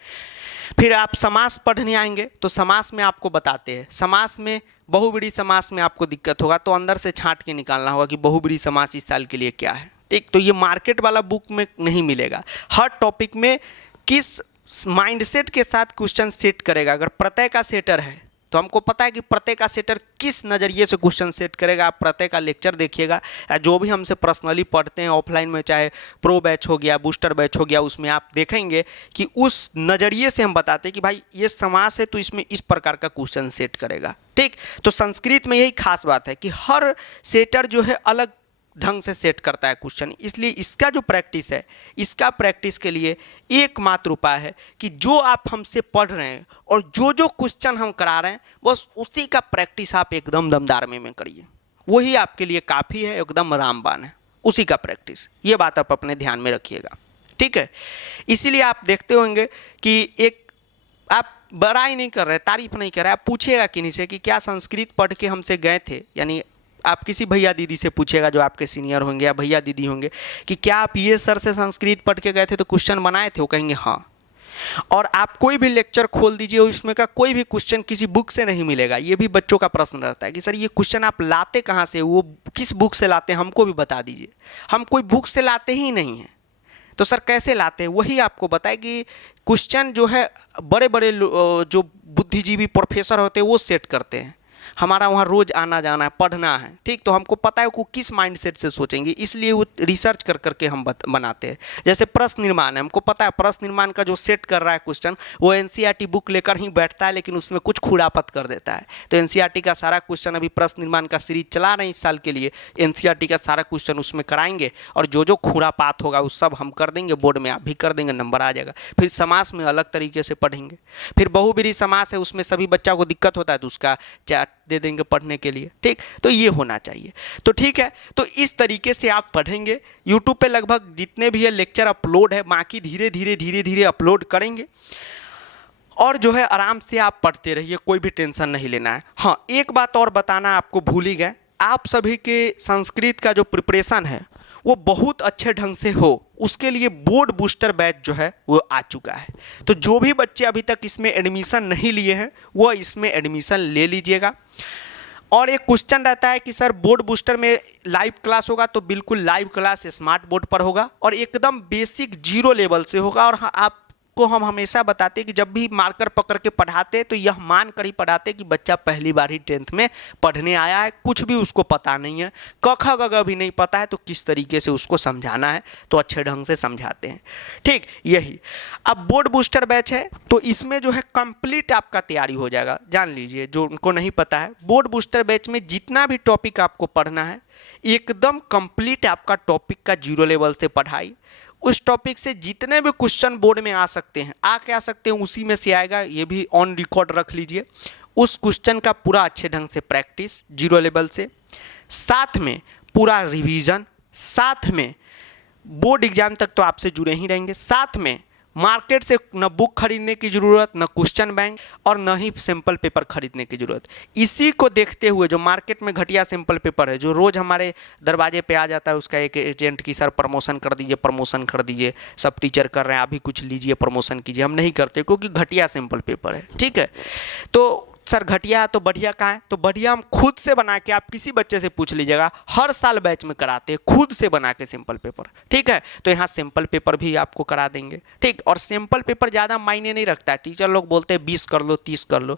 फिर आप समास पढ़ने आएंगे तो समास में आपको बताते हैं, समास में बहुब्रीहि समास में आपको दिक्कत होगा तो अंदर से छांट के निकालना होगा कि बहुब्रीहि समास इस साल के लिए क्या है। ठीक, तो ये मार्केट वाला बुक में नहीं मिलेगा। हर टॉपिक में किस माइंडसेट के साथ क्वेश्चन सेट करेगा, अगर प्रत्यय का सेटर है तो हमको पता है कि प्रत्यय का सेटर किस नज़रिए से क्वेश्चन सेट करेगा। आप प्रत्यय का लेक्चर देखिएगा या जो भी हमसे पर्सनली पढ़ते हैं ऑफलाइन में, चाहे प्रो बैच हो गया बूस्टर बैच हो गया, उसमें आप देखेंगे कि उस नज़रिए से हम बताते हैं कि भाई ये समास है तो इसमें इस प्रकार का क्वेश्चन सेट करेगा। ठीक, तो संस्कृत में यही खास बात है कि हर सेटर जो है अलग ढंग से सेट करता है क्वेश्चन, इसलिए इसका जो प्रैक्टिस है, इसका प्रैक्टिस के लिए एकमात्र उपाय है कि जो आप हमसे पढ़ रहे हैं और जो जो क्वेश्चन हम करा रहे हैं बस उसी का प्रैक्टिस आप एकदम दमदार में करिए, वही आपके लिए काफ़ी है, एकदम रामबाण है, उसी का प्रैक्टिस। ये बात आप अपने ध्यान में रखिएगा। ठीक है, इसीलिए आप देखते होंगे कि एक आप बड़ाई नहीं कर रहे, तारीफ नहीं कर रहे, आप पूछिएगा किन्हीं से कि क्या संस्कृत पढ़ के हमसे गए थे, यानी आप किसी भैया दीदी से पूछेगा जो आपके सीनियर होंगे या भैया दीदी होंगे कि क्या आप ये सर से संस्कृत पढ़ के गए थे तो क्वेश्चन बनाए थे, वो कहेंगे हाँ। और आप कोई भी लेक्चर खोल दीजिए, उसमें का कोई भी क्वेश्चन किसी बुक से नहीं मिलेगा। ये भी बच्चों का प्रश्न रहता है कि सर ये क्वेश्चन आप लाते कहाँ से, वो किस बुक से लाते हैं हमको भी बता दीजिए। हम कोई बुक से लाते ही नहीं हैं, तो सर कैसे लाते हैं, वही आपको बताए कि क्वेश्चन जो है बड़े बड़े जो बुद्धिजीवी प्रोफेसर होते हैं वो सेट करते हैं। हमारा वहाँ रोज़ आना जाना है, पढ़ना है, ठीक। तो हमको पता है वो किस माइंडसेट से सोचेंगे, इसलिए वो रिसर्च कर करके हम बनाते हैं। जैसे प्रश्न निर्माण है, हमको पता है प्रश्न निर्माण का जो सेट कर रहा है क्वेश्चन, वो एनसीईआरटी बुक लेकर ही बैठता है, लेकिन उसमें कुछ खुरापत कर देता है। तो एनसीईआरटी का सारा क्वेश्चन, अभी प्रश्न निर्माण का सीरीज चला रहे हैं इस साल के लिए, एनसीईआरटी का सारा क्वेश्चन उसमें कराएंगे, और जो जो खुरापात होगा वो सब हम कर देंगे, बोर्ड में आप भी कर देंगे, नंबर आ जाएगा। फिर समास में अलग तरीके से पढ़ेंगे। फिर बहुब्रीहि समास है, उसमें सभी बच्चा को दिक्कत होता है तो उसका चार्ट दे देंगे पढ़ने के लिए, ठीक। तो ये होना चाहिए। तो ठीक है, तो इस तरीके से आप पढ़ेंगे। यूट्यूब पे लगभग जितने भी है लेक्चर अपलोड है, बाकी धीरे धीरे अपलोड करेंगे, और जो है आराम से आप पढ़ते रहिए, कोई भी टेंशन नहीं लेना है। हाँ, एक बात और बताना आपको भूल ही गए, आप सभी के संस्कृत का जो प्रिपरेशन है वो बहुत अच्छे ढंग से हो, उसके लिए बोर्ड बूस्टर बैच जो है वो आ चुका है। तो जो भी बच्चे अभी तक इसमें एडमिशन नहीं लिए हैं वो इसमें एडमिशन ले लीजिएगा। और एक क्वेश्चन रहता है कि सर बोर्ड बूस्टर में लाइव क्लास होगा, तो बिल्कुल लाइव क्लास स्मार्ट बोर्ड पर होगा और एकदम बेसिक जीरो लेवल से होगा। और हाँ, आपको हम हमेशा बताते हैं कि जब भी मार्कर पकड़ के पढ़ाते तो यह मान कर ही पढ़ाते कि बच्चा पहली बार ही 10th में पढ़ने आया है, कुछ भी उसको पता नहीं है, क ख ग घ भी नहीं पता है, तो किस तरीके से उसको समझाना है, तो अच्छे ढंग से समझाते हैं, ठीक। यही अब बोर्ड बूस्टर बैच है, तो इसमें जो है कंप्लीट आपका तैयारी हो जाएगा। जान लीजिए, जो उनको नहीं पता है, बोर्ड बूस्टर बैच में जितना भी टॉपिक आपको पढ़ना है एकदम कंप्लीट आपका टॉपिक का जीरो लेवल से पढ़ाई, उस टॉपिक से जितने भी क्वेश्चन बोर्ड में आ सकते हैं, आ सकते हैं, उसी में से आएगा, ये भी ऑन रिकॉर्ड रख लीजिए। उस क्वेश्चन का पूरा अच्छे ढंग से प्रैक्टिस जीरो लेवल से, साथ में पूरा रिवीजन, साथ में बोर्ड एग्जाम तक तो आपसे जुड़े ही रहेंगे, साथ में मार्केट से न बुक खरीदने की ज़रूरत, न क्वेश्चन बैंक, और न ही सैम्पल पेपर खरीदने की ज़रूरत। इसी को देखते हुए जो मार्केट में घटिया सैम्पल पेपर है, जो रोज़ हमारे दरवाजे पे आ जाता है, उसका एक एजेंट की सर प्रमोशन कर दीजिए, प्रमोशन कर दीजिए, सब टीचर कर रहे हैं, अभी कुछ लीजिए, प्रमोशन कीजिए, हम नहीं करते क्योंकि घटिया सैम्पल पेपर है, ठीक है। तो सर घटिया है तो बढ़िया कहाँ है, तो बढ़िया हम खुद से बना के, आप किसी बच्चे से पूछ लीजिएगा, हर साल बैच में कराते हैं खुद से बना के सैम्पल पेपर, ठीक है। तो यहाँ सैम्पल पेपर भी आपको करा देंगे, ठीक। और सैम्पल पेपर ज़्यादा मायने नहीं रखता है, टीचर लोग बोलते हैं 20 कर लो, 30 कर लो,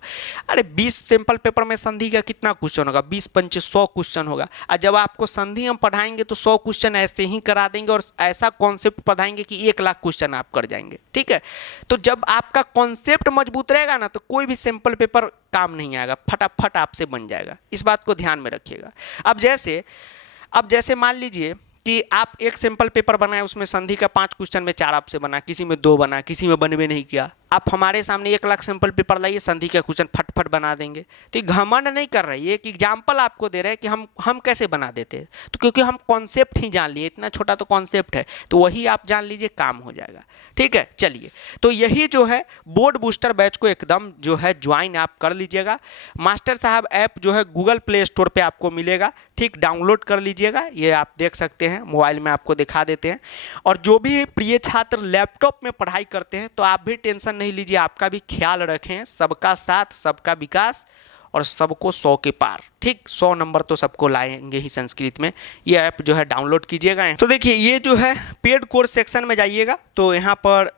अरे 20 सैम्पल पेपर में संधि का कितना क्वेश्चन होगा, 20 पंचे 100 क्वेश्चन होगा। और जब आपको संधि हम पढ़ाएंगे तो 100 क्वेश्चन ऐसे ही करा देंगे, और ऐसा कॉन्सेप्ट पढ़ाएंगे कि 1 लाख क्वेश्चन आप कर जाएंगे, ठीक है। तो जब आपका कॉन्सेप्ट मजबूत रहेगा ना, तो कोई भी सैम्पल पेपर काम नहीं आएगा, फटाफट आपसे बन जाएगा। इस बात को ध्यान में रखिएगा। अब जैसे मान लीजिए कि आप एक सैम्पल पेपर बनाए, उसमें संधि का 5 क्वेश्चन में 4 आपसे बना, किसी में 2 बना, किसी में बनवे नहीं किया। आप हमारे सामने 1 लाख सैम्पल पेपर लाइए, संधि का क्वेश्चन फटफट बना देंगे। तो ये घमंड नहीं कर रहे, ये एक एग्जाम्पल आपको दे रहे हैं कि हम कैसे बना देते हैं। तो क्योंकि हम कॉन्सेप्ट ही जान लिए, इतना छोटा तो कॉन्सेप्ट है, तो वही आप जान लीजिए, काम हो जाएगा, ठीक है। चलिए, तो यही जो है बोर्ड बूस्टर बैच को एकदम जो है ज्वाइन आप कर लीजिएगा। मास्टर साहब ऐप जो है गूगल प्ले स्टोर पर आपको मिलेगा, ठीक, डाउनलोड कर लीजिएगा। ये आप देख सकते हैं, मोबाइल में आपको दिखा देते हैं। और जो भी प्रिय छात्र लैपटॉप में पढ़ाई करते हैं, तो आप भी टेंशन नहीं लीजिए, आपका भी ख्याल रखें। सबका साथ, सबका विकास, और सबको 100 के पार, ठीक। 100 नंबर तो सबको लाएंगे ही संस्कृत में। ये ऐप जो है डाउनलोड कीजिएगा। तो देखिए, ये जो है पेड कोर्स सेक्शन में जाइएगा, तो यहाँ पर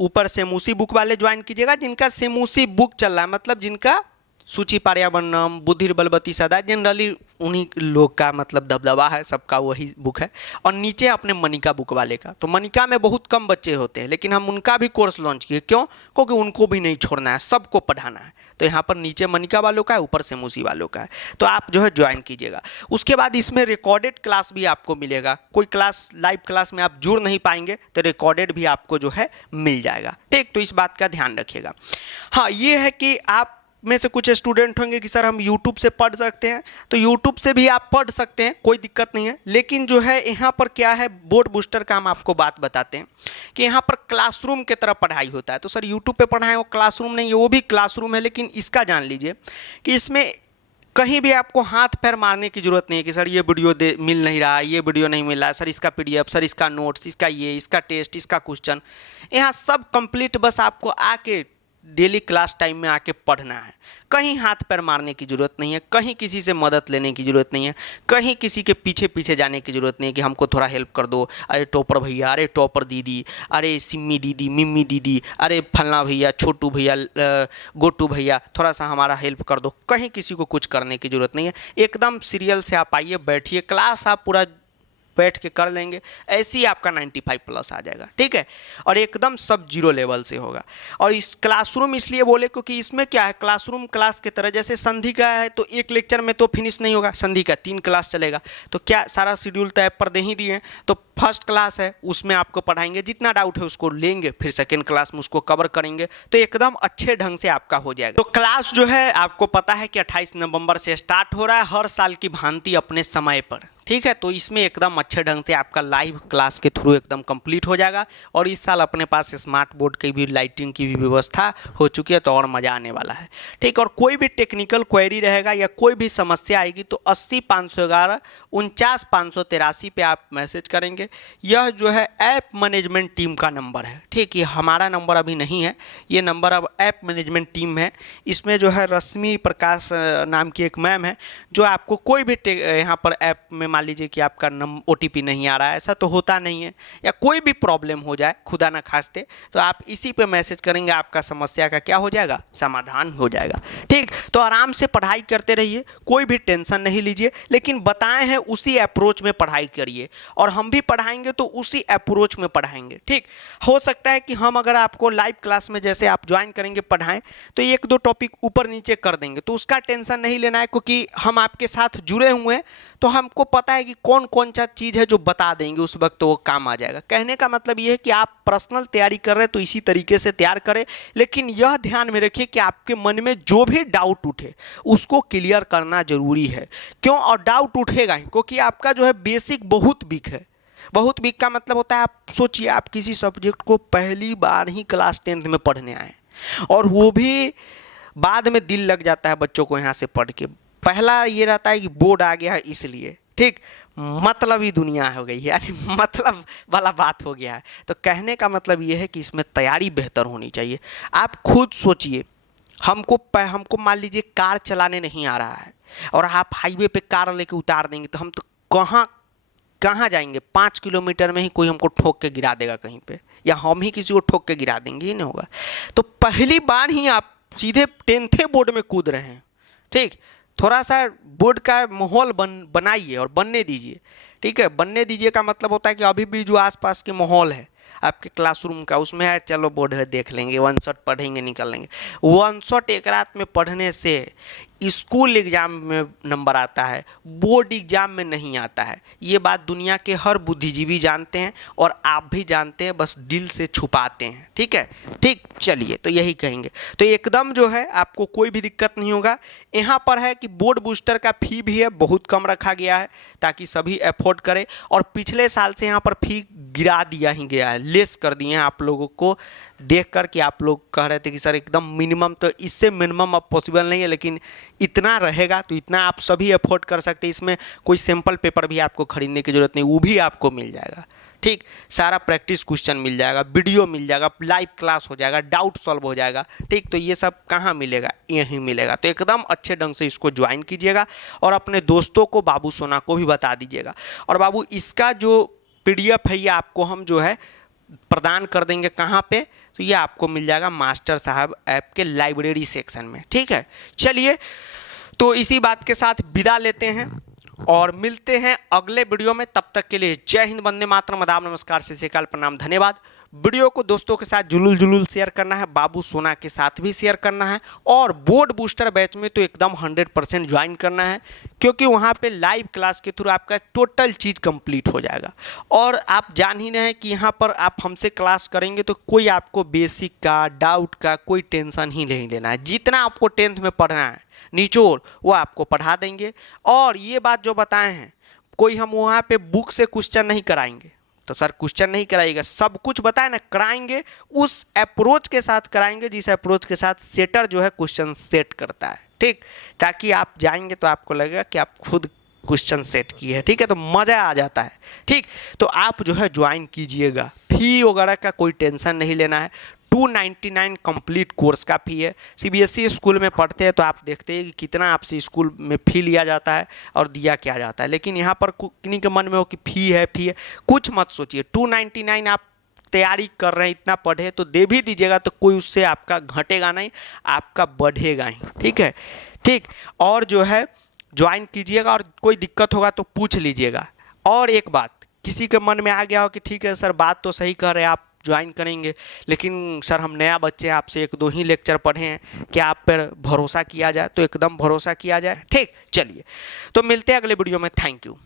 ऊपर सेमूसी बुक वाले ज्वाइन कीजिएगा। जिनका सेमूसी बुक चल रहा है, मतलब जिनका सूची पार्यावरणम, बुद्धिर्बलवती सदा, जनरली उन्हीं लोग का मतलब दबदबा है, सबका वही बुक है। और नीचे अपने मनिका बुक वाले का, तो मनिका में बहुत कम बच्चे होते हैं, लेकिन हम उनका भी कोर्स लॉन्च किए। क्यों? क्योंकि उनको भी नहीं छोड़ना है, सबको पढ़ाना है। तो यहाँ पर नीचे मनिका वालों का है, ऊपर सेमूसी वालों का है, तो आप जो है ज्वाइन कीजिएगा। उसके बाद इसमें रिकॉर्डेड क्लास भी आपको मिलेगा। कोई क्लास लाइव क्लास में आप जुड़ नहीं पाएंगे, तो रिकॉर्डेड भी आपको जो है मिल जाएगा, ठीक। तो इस बात का ध्यान रखिएगा। हाँ, ये है कि आप में से कुछ स्टूडेंट होंगे कि सर हम YouTube से पढ़ सकते हैं, तो YouTube से भी आप पढ़ सकते हैं, कोई दिक्कत नहीं है। लेकिन जो है यहाँ पर क्या है, बोर्ड बूस्टर का हम आपको बात बताते हैं कि यहाँ पर क्लासरूम की तरह पढ़ाई होता है। तो सर YouTube पे पढ़ाएं, वो क्लासरूम नहीं है, वो भी क्लासरूम है, लेकिन इसका जान लीजिए कि इसमें कहीं भी आपको हाथ पैर मारने की जरूरत नहीं है कि सर ये वीडियो मिल नहीं रहा है, ये वीडियो नहीं मिल रहा है, सर इसका PDF, सर इसका नोट्स, इसका ये, इसका टेस्ट, इसका क्वेश्चन, यहाँ सब कंप्लीट। बस आपको आके डेली क्लास टाइम में आके पढ़ना है। कहीं हाथ पैर मारने की ज़रूरत नहीं है, कहीं किसी से मदद लेने की ज़रूरत नहीं है, कहीं किसी के पीछे पीछे जाने की ज़रूरत नहीं है कि हमको थोड़ा हेल्प कर दो, अरे टॉपर भैया, अरे टॉपर दीदी, अरे सिम्मी दीदी, मिम्मी दीदी, अरे फलना भैया, छोटू भैया, गोटू भैया, थोड़ा सा हमारा हेल्प कर दो। कहीं किसी को कुछ करने की ज़रूरत नहीं है। एकदम सीरियल से आप आइए, बैठिए, क्लास आप पूरा बैठ के कर लेंगे, ऐसे ही आपका 95+ आ जाएगा। ठीक है, और एकदम सब जीरो लेवल से होगा। और इस क्लासरूम इसलिए बोले क्योंकि इसमें क्या है, क्लासरूम क्लास की तरह, जैसे संधि का है तो एक लेक्चर में तो फिनिश नहीं होगा, संधि का 3 क्लास चलेगा। तो क्या सारा शेड्यूल तो ऐप पर दे ही दिए हैं। तो फर्स्ट क्लास है उसमें आपको पढ़ाएंगे, जितना डाउट है उसको लेंगे, फिर सेकेंड क्लास में उसको कवर करेंगे, तो एकदम अच्छे ढंग से आपका हो जाएगा। तो क्लास जो है आपको पता है कि 28 नवंबर से स्टार्ट हो रहा है, हर साल की भांति अपने समय पर। ठीक है, तो इसमें एकदम अच्छे ढंग से आपका लाइव क्लास के थ्रू एकदम कंप्लीट हो जाएगा। और इस साल अपने पास स्मार्ट बोर्ड की भी, लाइटिंग की भी व्यवस्था हो चुकी है, तो और मज़ा आने वाला है। ठीक, और कोई भी टेक्निकल क्वेरी रहेगा या कोई भी समस्या आएगी तो 80 511 49 583 पे आप मैसेज करेंगे। यह जो है ऐप मैनेजमेंट टीम का नंबर है। ठीक, ये हमारा नंबर अभी नहीं है, ये नंबर अब ऐप मैनेजमेंट टीम है। इसमें जो है रश्मि प्रकाश नाम की एक मैम है, जो आपको कोई भी यहाँ पर ऐप में, मान लीजिए कि आपका OTP नहीं आ रहा है, ऐसा तो होता नहीं है, या कोई भी प्रॉब्लम हो जाए खुदा ना खास्ते, तो आप इसी पे मैसेज करेंगे, आपका समस्या का क्या हो जाएगा, समाधान हो जाएगा। ठीक, तो आराम से पढ़ाई करते रहिए, कोई भी टेंशन नहीं लीजिए, लेकिन बताए हैं उसी अप्रोच में पढ़ाई करिए, और हम भी पढ़ाएंगे तो उसी अप्रोच में पढ़ाएंगे। ठीक, हो सकता है कि हम अगर आपको लाइव क्लास में जैसे आप ज्वाइन करेंगे पढ़ाएं तो 1-2 टॉपिक ऊपर नीचे कर देंगे, तो उसका टेंशन नहीं लेना है, क्योंकि हम आपके साथ जुड़े हुए हैं, तो हमको पता है कि कौन कौन सा चीज़ है जो बता देंगे उस वक्त, तो वो काम आ जाएगा। कहने का मतलब ये है कि आप पर्सनल तैयारी कर रहे हैं तो इसी तरीके से तैयार करें, लेकिन यह ध्यान में रखिए कि आपके मन में जो भी डाउट उठे उसको क्लियर करना जरूरी है। क्यों, और डाउट उठेगा ही क्योंकि आपका जो है बेसिक बहुत वीक है। बहुत वीक का मतलब होता है, आप सोचिए आप किसी सब्जेक्ट को पहली बार ही क्लास 10th में पढ़ने आए, और वो भी बाद में दिल लग जाता है बच्चों को यहाँ से पढ़ के। पहला ये रहता है कि बोर्ड आ गया है इसलिए, ठीक, मतलब ही दुनिया हो गई है, यानी मतलब वाला बात हो गया है। तो कहने का मतलब ये है कि इसमें तैयारी बेहतर होनी चाहिए। आप खुद सोचिए, हमको मान लीजिए कार चलाने नहीं आ रहा है, और आप हाईवे पे कार लेके उतार देंगे, तो हम तो कहाँ जाएंगे। 5 किलोमीटर में ही कोई हमको ठोक के गिरा देगा कहीं पे, या हम ही किसी को ठोक के गिरा देंगे, ये नहीं होगा। तो पहली बार ही आप सीधे 10th बोर्ड में कूद रहे हैं। ठीक, थोड़ा सा बोर्ड का माहौल बनाइए और बनने दीजिए। ठीक है, बनने दीजिए का मतलब होता है कि अभी भी जो आसपास के माहौल है आपके क्लासरूम का, उसमें है चलो बोर्ड है देख लेंगे, 1 शॉट पढ़ेंगे निकल लेंगे। 1 शॉट एक रात में पढ़ने से स्कूल एग्ज़ाम में नंबर आता है, बोर्ड एग्ज़ाम में नहीं आता है। ये बात दुनिया के हर बुद्धिजीवी जानते हैं, और आप भी जानते हैं, बस दिल से छुपाते हैं। ठीक है, ठीक, चलिए, तो यही कहेंगे। तो एकदम जो है आपको कोई भी दिक्कत नहीं होगा। यहाँ पर है कि बोर्ड बूस्टर का फ़ी भी है, बहुत कम रखा गया है ताकि सभी अफोर्ड करें, और पिछले साल से यहाँ पर फ़ी गिरा दिया ही गया है, लेस कर दिए हैं। आप लोगों को देख कर कि आप लोग कह रहे थे कि सर एकदम मिनिमम, तो इससे मिनिमम अब पॉसिबल नहीं है, लेकिन इतना रहेगा तो इतना आप सभी अफोर्ड कर सकते हैं। इसमें कोई सैम्पल पेपर भी आपको खरीदने की ज़रूरत नहीं, वो भी आपको मिल जाएगा। ठीक, सारा प्रैक्टिस क्वेश्चन मिल जाएगा, वीडियो मिल जाएगा, लाइव क्लास हो जाएगा, डाउट सॉल्व हो जाएगा। ठीक, तो ये सब कहाँ मिलेगा, यहीं मिलेगा। तो एकदम अच्छे ढंग से इसको ज्वाइन कीजिएगा, और अपने दोस्तों को, बाबू सोना को भी बता दीजिएगा। और बाबू इसका जो PDF है ये आपको हम जो है प्रदान कर देंगे कहाँ पे, तो ये आपको मिल जाएगा मास्टर साहब ऐप के लाइब्रेरी सेक्शन में। ठीक है, चलिए, तो इसी बात के साथ विदा लेते हैं और मिलते हैं अगले वीडियो में। तब तक के लिए जय हिंद, वंदे मातरम, आदाब, नमस्कार, सत श्री अकाल, प्रणाम, धन्यवाद। वीडियो को दोस्तों के साथ जुलूल शेयर करना है, बाबू सोना के साथ भी शेयर करना है, और बोर्ड बूस्टर बैच में तो एकदम 100% ज्वाइन करना है, क्योंकि वहाँ पे लाइव क्लास के थ्रू आपका टोटल चीज़ कंप्लीट हो जाएगा। और आप जान ही रहे हैं कि यहाँ पर आप हमसे क्लास करेंगे तो कोई आपको बेसिक का, डाउट का कोई टेंशन ही नहीं लेना है। जितना आपको 10th में पढ़ना है निचोड़, वो आपको पढ़ा देंगे। और ये बात जो बताए हैं, कोई हम वहाँ पे बुक से क्वेश्चन नहीं कराएंगे, तो सर क्वेश्चन नहीं कराइएगा, सब कुछ बताए ना, कराएंगे उस अप्रोच के साथ कराएंगे जिस अप्रोच के साथ सेटर जो है क्वेश्चन सेट करता है। ठीक, ताकि आप जाएंगे तो आपको लगेगा कि आप खुद क्वेश्चन सेट किए हैं। ठीक है, तो मज़ा आ जाता है। ठीक, तो आप जो है ज्वाइन कीजिएगा, फ़ी वगैरह का कोई टेंशन नहीं लेना है। 299 कंप्लीट कोर्स का फी है। सीबीएसई स्कूल में पढ़ते हैं तो आप देखते हैं कि कितना आपसे स्कूल में फी लिया जाता है और दिया क्या जाता है, लेकिन यहाँ पर किन्हीं के मन में हो कि फी है, कुछ मत सोचिए। 299 आप तैयारी कर रहे हैं, इतना पढ़े तो दे भी दीजिएगा तो कोई उससे आपका घटेगा नहीं, आपका बढ़ेगा ही। ठीक है, ठीक। और जो है ज्वाइन कीजिएगा और कोई दिक्कत होगा तो पूछ लीजिएगा। और एक बात, किसी के मन में आ गया हो कि ठीक है सर बात तो सही कर रहे हैं, आप ज्वाइन करेंगे, लेकिन सर हम नया बच्चे हैं, आपसे 1-2 ही लेक्चर पढ़े हैं, क्या आप पर भरोसा किया जाए? तो एकदम भरोसा किया जाए। ठीक, चलिए तो मिलते हैं अगले वीडियो में। Thank you.